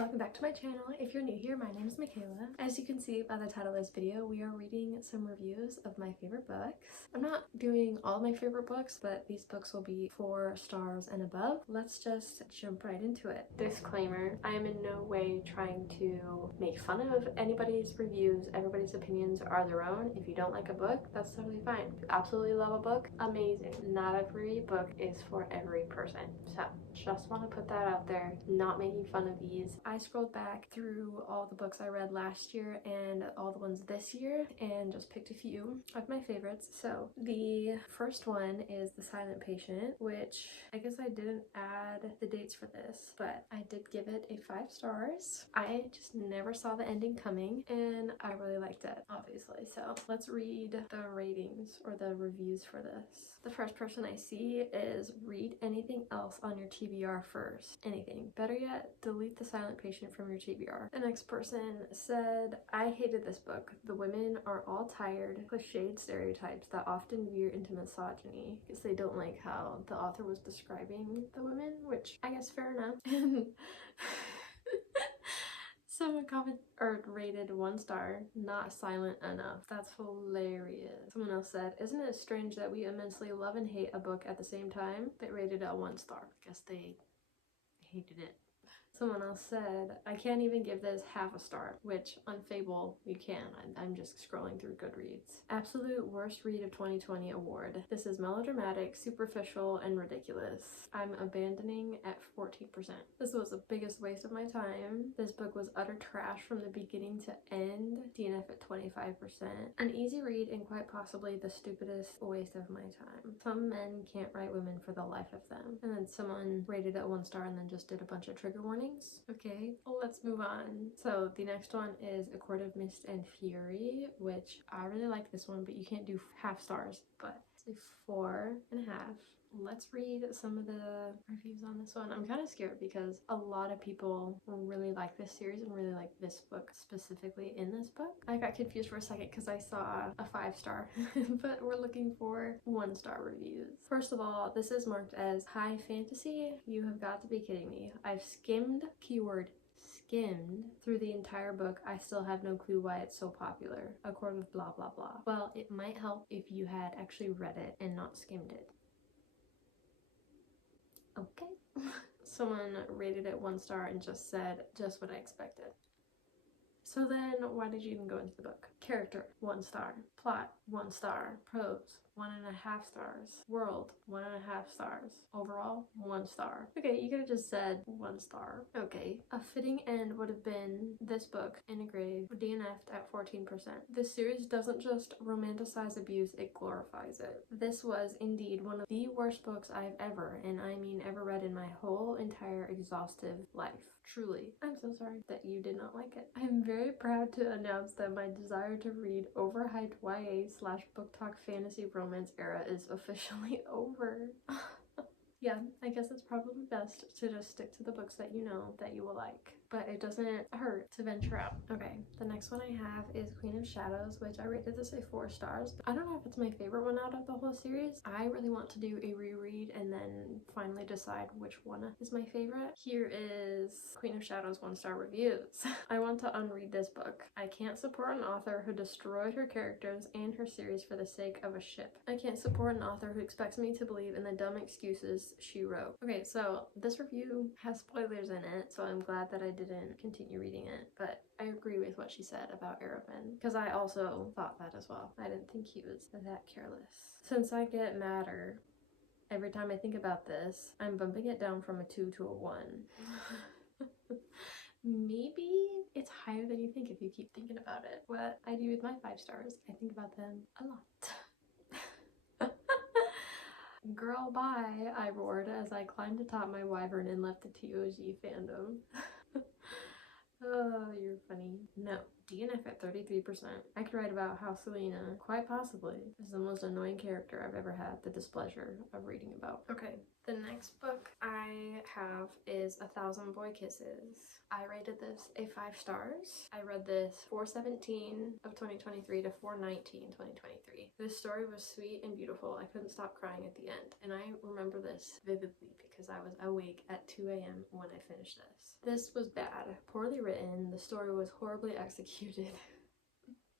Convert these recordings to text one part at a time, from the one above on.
welcome back to my channel. If you're new here, my name is Michaela. As you can see by the title of this video, we are reading some reviews of my favorite books. I'm not doing all of my favorite books, but these books will be 4 stars and above. Let's just jump right into it. Disclaimer, I am in no way trying to make fun of anybody's reviews. Everybody's opinions are their own. If you don't like a book, that's totally fine. If you absolutely love a book, amazing. Not every book is for every person. So just want to put that out there, not making fun of these. I scrolled back through all the books I read last year and all the ones this year and just picked a few of my favorites. So the first one is The Silent Patient, which I guess I didn't add the dates for this, but I did give it a 5 stars. I just never saw the ending coming and I really liked it, obviously. So let's read the ratings or the reviews for this. The first person I see is read anything else on your TBR first. Anything. Better yet, delete The Silent Patient from your TBR. The next person said, I hated this book. The women are all tired, cliched stereotypes that often veer into misogyny because they don't like how the author was describing the women, which I guess fair enough. Someone rated 1 star, not silent enough. That's hilarious. Someone else said, isn't it strange that we immensely love and hate a book at the same time? They rated it 1 star. Guess they hated it. Someone else said, I can't even give this half a star, which on Fable you can. I'm just scrolling through Goodreads. Absolute worst read of 2020 award. This is melodramatic, superficial, and ridiculous. I'm abandoning at 14%. This was the biggest waste of my time. This book was utter trash from the beginning to end. DNF at 25%. An easy read and quite possibly the stupidest waste of my time. Some men can't write women for the life of them. And then someone rated it 1 star and then just did a bunch of trigger warnings. Okay, let's move on. So the next one is A Court of Mist and Fury, which I really like this one, but you can't do half stars, but it's a 4.5. Let's read some of the reviews on this one. I'm kind of scared because a lot of people really like this series and really like this book specifically in this book. I got confused for a second because I saw a 5 star, but we're looking for 1 star reviews. First of all, this is marked as high fantasy. You have got to be kidding me. I've skimmed, keyword skimmed, through the entire book. I still have no clue why it's so popular. According with blah blah blah. Well, it might help if you had actually read it and not skimmed it. Okay. Someone rated it 1 star and just said, just what I expected. So then, why did you even go into the book? Character, 1 star. Plot, 1 star. Prose, 1.5 stars. World, 1.5 stars. Overall, 1 star. Okay, you could have just said 1 star. Okay. A fitting end would have been this book in a grave, DNF'd at 14%. This series doesn't just romanticize abuse, it glorifies it. This was indeed one of the worst books I've ever, and I mean ever, read in my whole entire exhaustive life. Truly. I'm so sorry that you did not like it. I am very proud to announce that my desire to read overhyped YA/BookTok fantasy romance era is officially over. Yeah, I guess it's probably best to just stick to the books that you know that you will like. But it doesn't hurt to venture out. Okay, the next one I have is Queen of Shadows, which I rated this a 4 stars. I don't know if it's my favorite one out of the whole series. I really want to do a reread and then finally decide which one is my favorite. Here is Queen of Shadows 1 star reviews. I want to unread this book. I can't support an author who destroyed her characters and her series for the sake of a ship. I can't support an author who expects me to believe in the dumb excuses she wrote. Okay, so this review has spoilers in it, so I'm glad that I didn't continue reading it, but I agree with what she said about Arabin, because I also thought that as well. I didn't think he was that careless. Since I get madder every time I think about this, I'm bumping it down from a 2 to a 1. Maybe it's higher than you think if you keep thinking about it. What I do with my 5 stars, I think about them a lot. Girl, bye, I roared as I climbed atop my wyvern and left the TOG fandom. Oh, you're funny. No, DNF at 33%. I could write about how Selena, quite possibly, is the most annoying character I've ever had the displeasure of reading about. Okay, the next book I have is 1,000 Boy Kisses. I rated this a 5 stars. I read this 4/17 of 2023 to 4/19 2023. This story was sweet and beautiful. I couldn't stop crying at the end, and I remember this vividly because I was awake at 2 a.m. when I finished this. This was bad, poorly written. The story was horribly executed.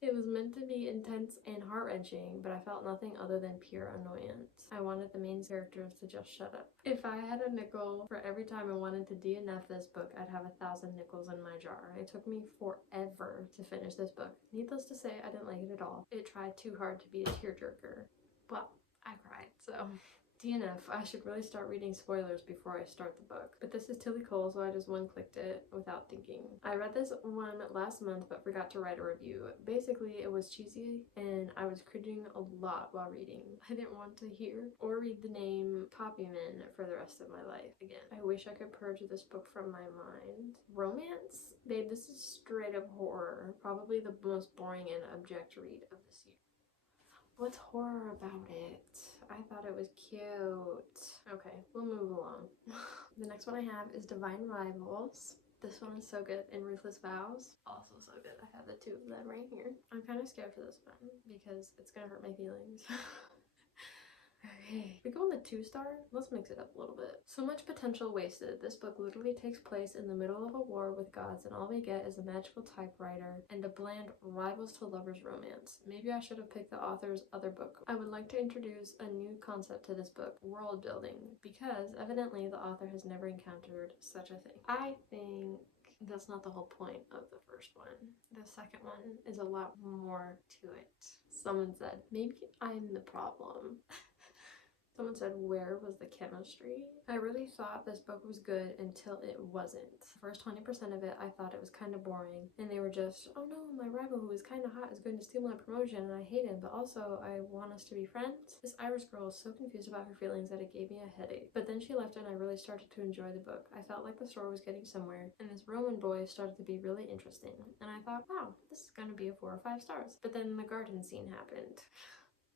It was meant to be intense and heart-wrenching, but I felt nothing other than pure annoyance. I wanted the main characters to just shut up. If I had a nickel for every time I wanted to DNF this book, I'd have 1,000 nickels in my jar. It took me forever to finish this book. Needless to say, I didn't like it at all. It tried too hard to be a tearjerker. Well, I cried, so... DNF, I should really start reading spoilers before I start the book. But this is Tilly Cole, so I just one-clicked it without thinking. I read this one last month but forgot to write a review. Basically, it was cheesy and I was cringing a lot while reading. I didn't want to hear or read the name Poppyman for the rest of my life again. I wish I could purge this book from my mind. Romance? Babe, this is straight up horror. Probably the most boring and abject read of this year. What's horror about it? I thought it was cute. Okay, we'll move along. The next one I have is Divine Rivals. This one is so good. And Ruthless Vows, also so good. I have the two of them right here. I'm kind of scared for this one because it's gonna hurt my feelings. Okay, we go on the 2-star. Let's mix it up a little bit. So much potential wasted. This book literally takes place in the middle of a war with gods, and all we get is a magical typewriter and a bland rivals to lovers romance. Maybe I should have picked the author's other book. I would like to introduce a new concept to this book, world building, because evidently the author has never encountered such a thing. I think that's not the whole point of the first one. The second one is a lot more to it. Someone said, maybe I'm the problem. Someone said, where was the chemistry? I really thought this book was good until it wasn't. The first 20% of it, I thought it was kind of boring. And they were just, oh no, my rival who is kind of hot is going to steal my promotion and I hate him, but also I want us to be friends. This Irish girl is so confused about her feelings that it gave me a headache. But then she left and I really started to enjoy the book. I felt like the story was getting somewhere and this Roman boy started to be really interesting. And I thought, wow, this is going to be a 4 or 5 stars. But then the garden scene happened.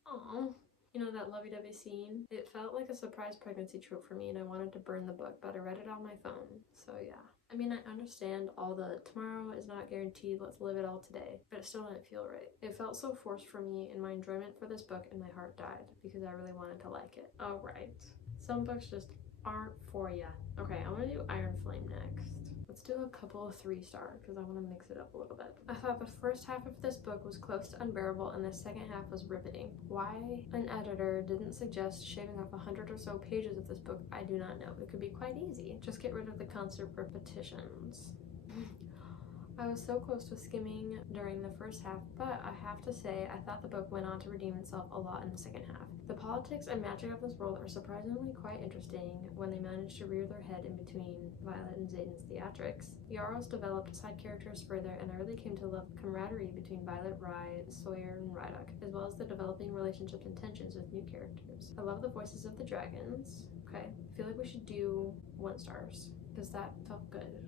Aww. You know, that lovey-dovey scene? It felt like a surprise pregnancy trope for me and I wanted to burn the book, but I read it on my phone. So yeah. I mean, I understand all the tomorrow is not guaranteed, let's live it all today, but it still didn't feel right. It felt so forced for me and my enjoyment for this book and my heart died because I really wanted to like it. Alright. Some books just aren't for ya. Okay, I want to do Iron Flame next. Let's do a couple of 3-star because I want to mix it up a little bit. I thought the first half of this book was close to unbearable and the second half was riveting. Why an editor didn't suggest shaving off 100 or so pages of this book, I do not know. It could be quite easy. Just get rid of the constant repetitions. I was so close to skimming during the first half, but I have to say I thought the book went on to redeem itself a lot in the second half. The politics and magic of this world are surprisingly quite interesting when they manage to rear their head in between Violet and Xaden's theatrics. Yarros developed side characters further, and I really came to love the camaraderie between Violet, Rye, Sawyer, and Rydok, as well as the developing relationships and tensions with new characters. I love the voices of the dragons. Okay, I feel like we should do 1 stars because that felt good.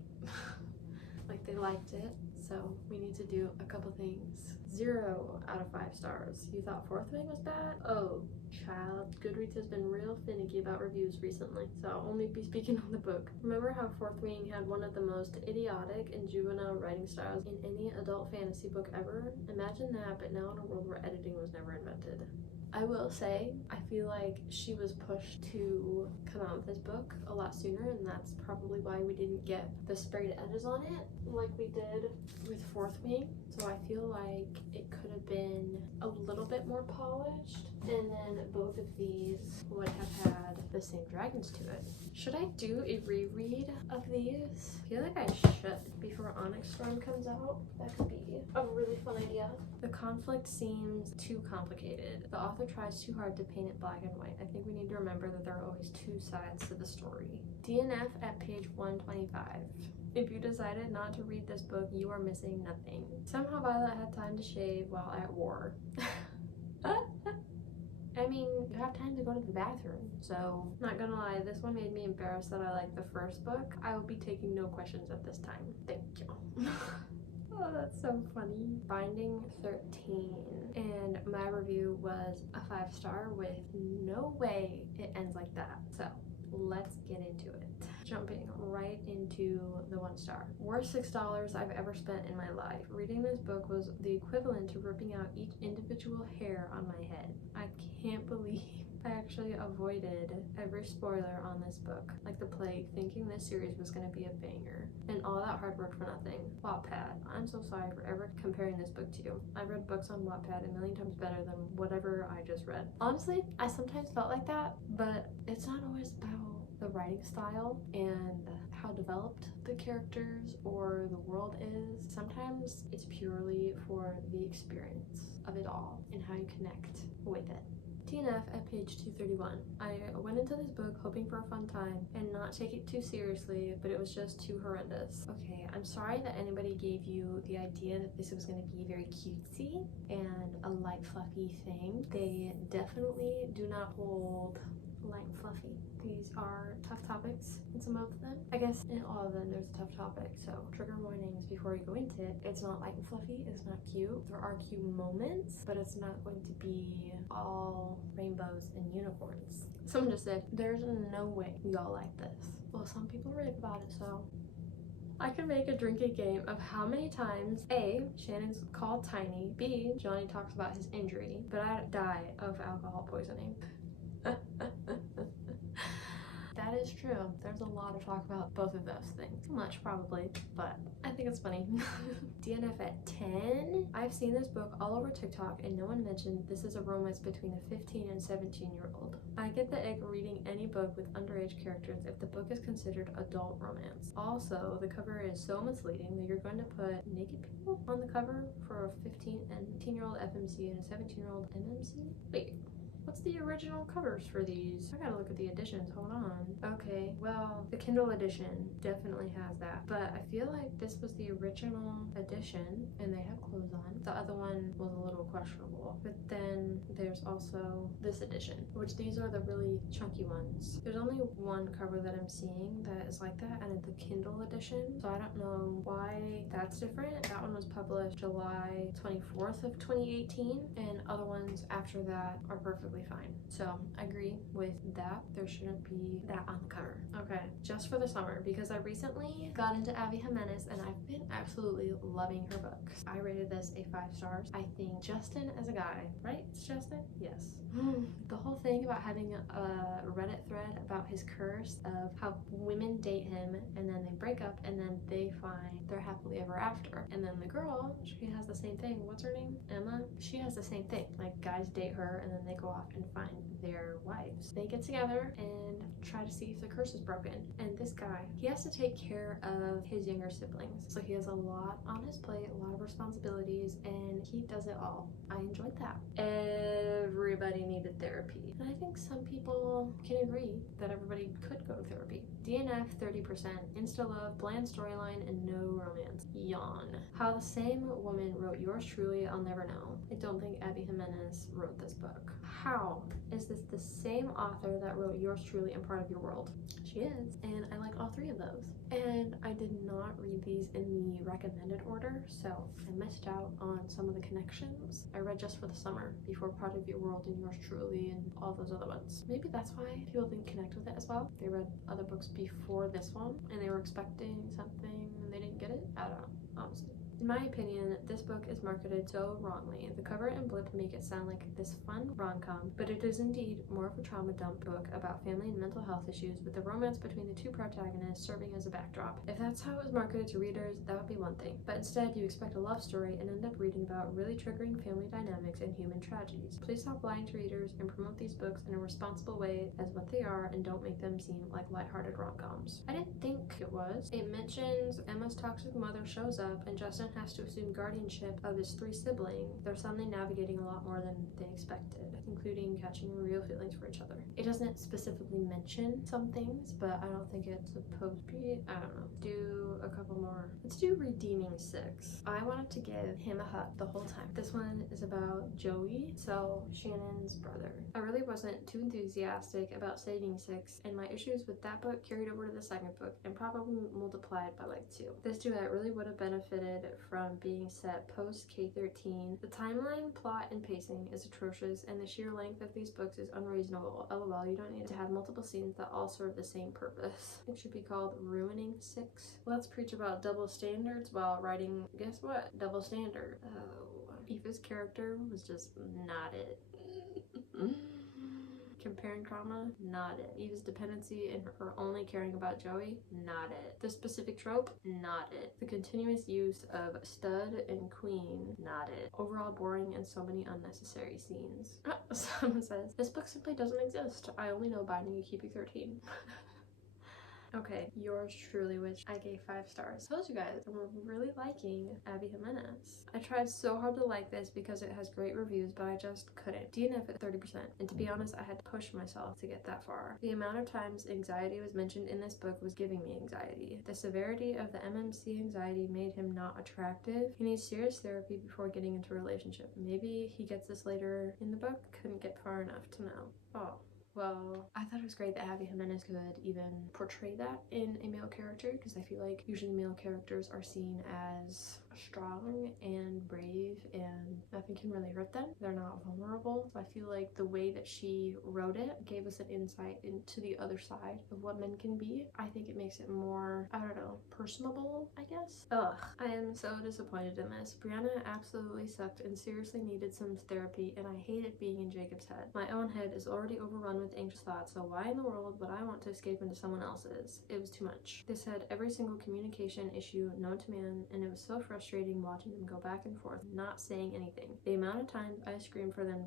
Like they liked it, so we need to do a couple things. 0 out of 5 stars. You thought Fourth Wing was bad? Oh, child. Goodreads has been real finicky about reviews recently, so I'll only be speaking on the book. Remember how Fourth Wing had one of the most idiotic and juvenile writing styles in any adult fantasy book ever? Imagine that, but now in a world where editing was never invented. I will say, I feel like she was pushed to come out with this book a lot sooner, and that's probably why we didn't get the sprayed edges on it like we did with Fourth Wing. So I feel like it could have been a little bit more polished, and then both of these would have had the same dragons to it. Should I do a reread of these? I feel like I should before Onyx Storm comes out. That could be a really fun idea. The conflict seems too complicated. The author tries too hard to paint it black and white. I think we need to remember that there are always 2 sides to the story. DNF at page 125. If you decided not to read this book, you are missing nothing. Somehow Violet had time to shave while at war. I mean, you have time to go to the bathroom, so not gonna lie, this one made me embarrassed that I liked the first book. I will be taking no questions at this time. Thank you. Oh, that's so funny. Binding 13, and my review was a 5-star with no way it ends like that. So let's get into it. Jumping right into the 1-star. Worst $6 I've ever spent in my life. Reading this book was the equivalent to ripping out each individual hair on my head. I can't believe I actually avoided every spoiler on this book, like the plague, thinking this series was going to be a banger. And all that hard work for nothing. Wattpad. I'm so sorry for ever comparing this book to you. I've read books on Wattpad a million times better than whatever I just read. Honestly, I sometimes felt like that, but it's not always about the writing style and how developed the characters or the world is. Sometimes it's purely for the experience of it all and how you connect with it. DNF at page 231. I went into this book hoping for a fun time and not take it too seriously, but it was just too horrendous. Okay, I'm sorry that anybody gave you the idea that this was going to be very cutesy and a light fluffy thing. They definitely do not hold light and fluffy. These are tough topics in some of them. I guess in all of them there's a tough topic, so trigger warnings before you go into it. It's not light and fluffy, it's not cute. There are cute moments, but it's not going to be all rainbows and unicorns. Someone just said, there's no way y'all like this. Well, some people rave about it, so I could make a drinking game of how many times A, Shannon's called tiny, B, Johnny talks about his injury, but I die of alcohol poisoning. That is true. There's a lot to talk about both of those things. Too much probably, but I think it's funny. DNF at 10. I've seen this book all over TikTok and no one mentioned this is a romance between a 15 and 17-year-old. I get the ick reading any book with underage characters if the book is considered adult romance. Also, the cover is so misleading that you're going to put naked people on the cover for a 15 and 18-year-old FMC and a 17-year-old MMC? Wait. What's the original covers for these? I gotta look at the editions, hold on. Okay, well, the Kindle edition definitely has that, but I feel like this was the original edition and they have clothes on. The other one was a little questionable, but then there's also this edition, which these are the really chunky ones. There's only one cover that I'm seeing that is like that, and it's the Kindle edition, so I don't know why that's different. That one was published July 24th of 2018, and other ones after that are perfectly fine. So I agree with that. There shouldn't be that on the cover. Okay, just for the summer, because I recently got into Abby Jimenez and I've been absolutely loving her books. I rated this a 5 stars. I think Justin as a guy, right? It's Justin? Yes. The whole thing about having a Reddit thread about his curse of how women date him and then they break up and then they find they're happily ever after. And then the girl, she has the same thing. What's her name? Emma? She has the same thing. Like, guys date her and then they go off and find their wives. They get together and try to see if the curse is broken. And this guy, he has to take care of his younger siblings. So he has a lot on his plate, a lot of responsibilities, and he does it all. I enjoyed that. Everybody needed therapy. And I think some people can agree that everybody could go to therapy. DNF 30%, insta-love, bland storyline, and no romance. Yawn. How the same woman wrote yours truly, I'll never know. I don't think Abby Jimenez wrote this book. How is this the same author that wrote yours truly and Part of Your World? She is, and I like all 3 of those. And I did not read these in the recommended order, so I missed out on some of the connections. I read Just for the Summer before Part of Your World and Yours Truly and all those other ones. Maybe that's why people didn't connect with it as well. They read other books before this one and they were expecting something and they didn't get it. I don't know, honestly. In my opinion, this book is marketed so wrongly. The cover and blip make it sound like this fun rom-com, but it is indeed more of a trauma dump book about family and mental health issues with the romance between the 2 protagonists serving as a backdrop. If that's how it was marketed to readers, that would be one thing. But instead, you expect a love story and end up reading about really triggering family dynamics and human tragedies. Please stop lying to readers and promote these books in a responsible way as what they are and don't make them seem like lighthearted rom-coms. I didn't think it was. It mentions Emma's toxic mother shows up and Justin has to assume guardianship of his 3 siblings. They're suddenly navigating a lot more than they expected, including catching real feelings for each other. It doesn't specifically mention some things, but I don't think it's supposed to be. I don't know. Do a couple more. Let's do Redeeming 6. I wanted to give him a hug the whole time. This one is about Joey, so Shannon's brother. I really wasn't too enthusiastic about saving 6, and my issues with that book carried over to the second book and probably multiplied by like 2. This This duet really would have benefited from being set post K-13. The timeline, plot, and pacing is atrocious, and the sheer length of these books is unreasonable. LOL, you don't need to have multiple scenes that all serve the same purpose. It should be called Ruining Six. Let's preach about double standards while writing, guess what? Double standard. Oh, Eva's character was just not it. Comparing trauma, not it. Eva's dependency and her only caring about Joey, not it. The specific trope, not it. The continuous use of stud and queen, not it. Overall boring and so many unnecessary scenes. Someone says, this book simply doesn't exist. I only know Binding of Keeping 13. Okay, yours truly, which I gave 5 stars. I told you guys, I'm really liking Abby Jimenez. I tried so hard to like this because it has great reviews, but I just couldn't. DNF at 30%, and to be honest, I had to push myself to get that far. The amount of times anxiety was mentioned in this book was giving me anxiety. The severity of the MMC anxiety made him not attractive. He needs serious therapy before getting into a relationship. Maybe he gets this later in the book. Couldn't get far enough to know. Oh. Well, I thought it was great that Abby Jimenez could even portray that in a male character, because I feel like usually male characters are seen as strong and brave and nothing can really hurt them. They're not vulnerable. So I feel like the way that she wrote it gave us an insight into the other side of what men can be. I think it makes it more, I don't know, personable, I guess. Ugh, I am so disappointed in this. Brianna absolutely sucked and seriously needed some therapy, and I hated being in Jacob's head. My own head is already overrun with anxious thoughts, so why in the world would I want to escape into someone else's? It was too much. This had every single communication issue known to man, and it was so frustrating watching them go back and forth, not saying anything. The amount of times I screamed for them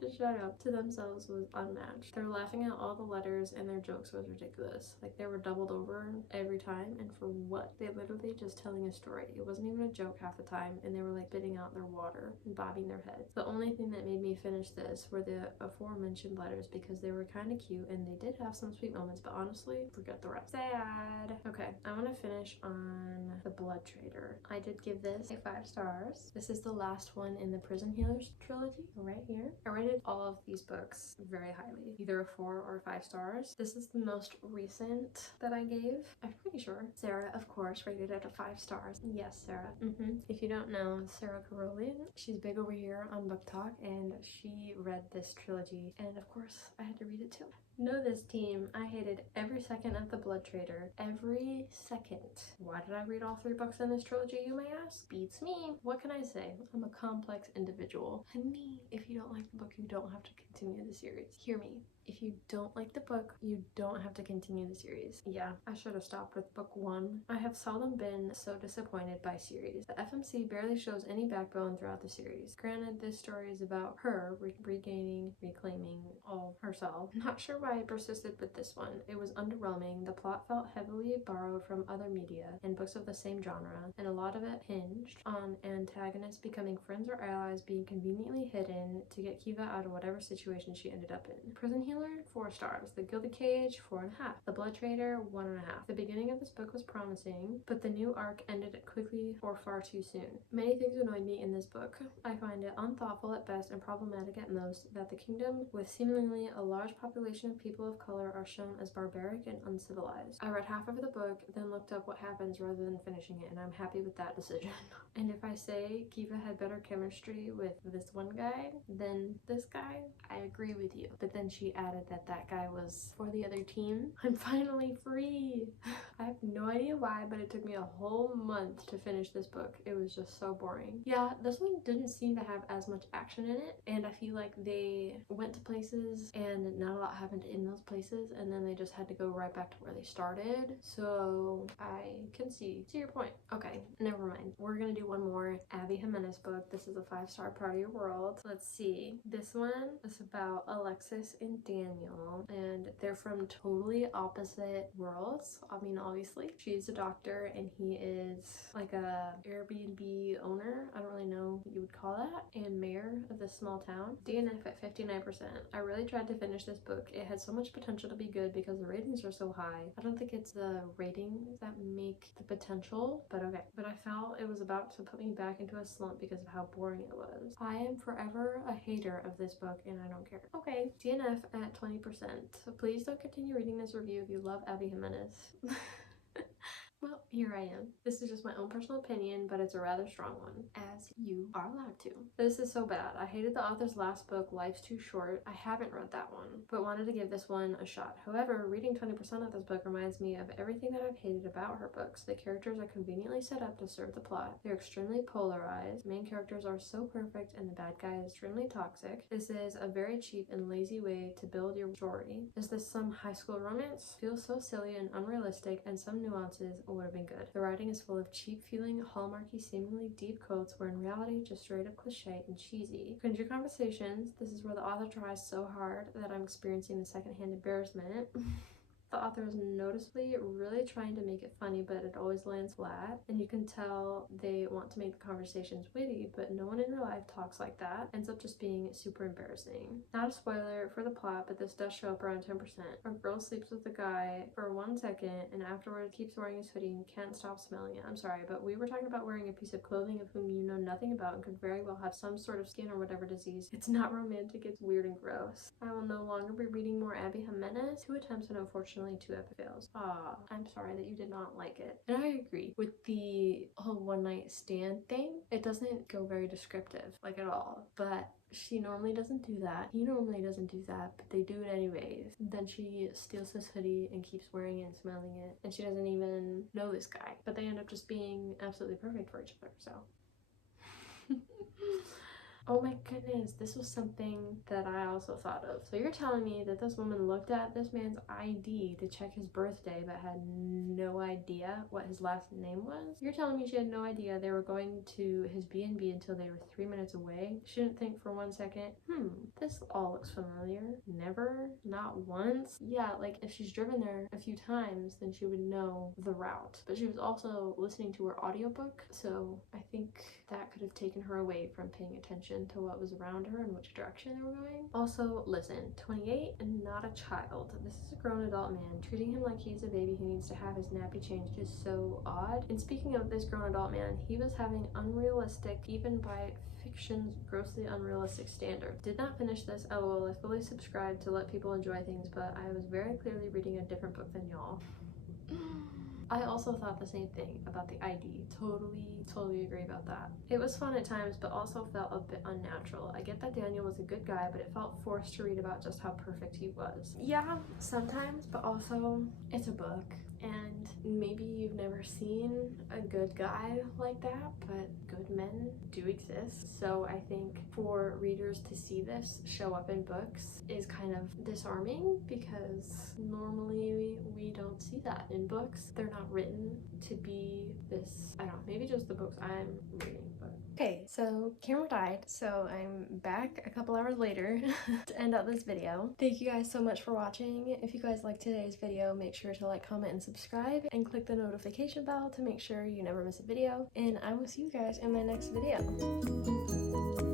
to shut up to themselves was unmatched. They're laughing at all the letters, and their jokes was ridiculous. Like, they were doubled over every time, and for what? They literally just telling a story. It wasn't even a joke half the time, and they were like spitting out their water and bobbing their heads. The only thing that made me finish this were the aforementioned letters, because they were kind of cute and they did have some sweet moments, but honestly, forget the rest. Sad. Okay, I want to finish on The Blood Trader. I did give this a 5 stars. This is the last one in the Prison Healers trilogy right here. I rated all of these books very highly, either a 4 or 5 stars. This is the most recent that I gave. I'm pretty sure Sarah, of course, rated it a 5 stars. Yes, Sarah. If you don't know Sarah Carolian, she's big over here on BookTok, and she read this trilogy, and of course I had to read it too. Know this, team. I hated every second of The Blood Trader. Every second. Why did I read all 3 books in this trilogy, you may ask? Beats me. What can I say? I'm a complex individual. Honey, if you don't like the book, you don't have to continue the series. Hear me. If you don't like the book, you don't have to continue the series. Yeah, I should have stopped with book 1. I have seldom been so disappointed by series. The FMC barely shows any backbone throughout the series. Granted, this story is about her reclaiming all herself. Not sure why I persisted with this one. It was underwhelming. The plot felt heavily borrowed from other media and books of the same genre, and a lot of it hinged on antagonists becoming friends or allies being conveniently hidden to get Kiva out of whatever situation she ended up in. Prison Healer, 4 stars. The Gilded Cage, 4.5. The Blood Trader, 1.5. The beginning of this book was promising, but the new arc ended quickly or far too soon. Many things annoyed me in this book. I find it unthoughtful at best and problematic at most that the kingdom, with seemingly a large population of people of color, are shown as barbaric and uncivilized. I read half of the book, then looked up what happens rather than finishing it, and I'm happy with that decision. And if I say Kiva had better chemistry with this one guy than this guy, I agree with you. But then she added that that guy was for the other team. I'm finally free. I have no idea why, but it took me a whole month to finish this book. It was just so boring. Yeah, this one didn't seem to have as much action in it, and I feel like they went to places and not a lot happened in those places, and then they just had to go right back to where they started. So I can see your point. Okay, never mind. We're gonna do one more Abby Jimenez book. This is a 5-star Part of Your World. Let's see. This one is about Alexis and Daniel, and they're from totally opposite worlds. I mean, obviously she's a doctor and he is like a Airbnb owner. I don't really know what you would call that, and mayor of this small town. DNF at 59%. I really tried to finish this book. It had so much potential to be good because the ratings are so high. I don't think it's the ratings that make the potential, but okay. But I felt it was about to put me back into a slump because of how boring it was. I am forever a hater of this book and I don't care. Okay, DNF at 20%. So please don't continue reading this review if you love Abby Jimenez. Well, here I am. This is just my own personal opinion, but it's a rather strong one, as you are allowed to. This is so bad. I hated the author's last book, Life's Too Short. I haven't read that one, but wanted to give this one a shot. However, reading 20% of this book reminds me of everything that I've hated about her books. The characters are conveniently set up to serve the plot. They're extremely polarized. Main characters are so perfect, and the bad guy is extremely toxic. This is a very cheap and lazy way to build your story. Is this some high school romance? Feels so silly and unrealistic, and some nuances would have been good. The writing is full of cheap-feeling, hallmarky, seemingly deep quotes where in reality just straight-up cliche and cheesy. Cringy conversations. This is where the author tries so hard that I'm experiencing the secondhand embarrassment. The author is noticeably really trying to make it funny, but it always lands flat, and you can tell they want to make the conversations witty, but no one in real life talks like that. Ends up just being super embarrassing. Not a spoiler for the plot, but this does show up around 10%. A girl sleeps with a guy for 1 second, and afterward keeps wearing his hoodie and can't stop smelling it. I'm sorry, but we were talking about wearing a piece of clothing of whom you know nothing about and could very well have some sort of skin or whatever disease. It's not romantic, it's weird and gross. I will no longer be reading more Abby Jimenez. 2 attempts and unfortunately 2 epic fails. I'm sorry that you did not like it. And I agree with the whole one night stand thing. It doesn't go very descriptive, like at all. But she normally doesn't do that. He normally doesn't do that, but they do it anyways. Then she steals his hoodie and keeps wearing it and smelling it. And she doesn't even know this guy. But they end up just being absolutely perfect for each other, so. Oh my goodness, this was something that I also thought of. So you're telling me that this woman looked at this man's ID to check his birthday but had no idea what his last name was? You're telling me she had no idea they were going to his B&B until they were 3 minutes away? She didn't think for 1 second, this all looks familiar. Never? Not once? Yeah, like if she's driven there a few times, then she would know the route. But she was also listening to her audiobook, so I think that could have taken her away from paying attention to what was around her and which direction they were going. Also, listen, 28 and not a child. This is a grown adult man. Treating him like he's a baby who needs to have his nappy changed is so odd. And speaking of this grown adult man, he was having unrealistic, even by fiction's grossly unrealistic standard. Did not finish this, lol. I fully subscribed to let people enjoy things, but I was very clearly reading a different book than y'all. I also thought the same thing about the ID. Totally agree about that. It was fun at times, but also felt a bit unnatural. I get that Daniel was a good guy, but it felt forced to read about just how perfect he was. Yeah, sometimes, but also it's a book. And maybe you've never seen a good guy like that, but good men do exist. So I think for readers to see this show up in books is kind of disarming, because normally we don't see that in books. They're not written to be this, I don't know, maybe just the books I'm reading, but. Okay, so camera died, so I'm back a couple hours later to end out this video. Thank you guys so much for watching. If you guys liked today's video, make sure to like, comment, and subscribe, and click the notification bell to make sure you never miss a video, and I will see you guys in my next video.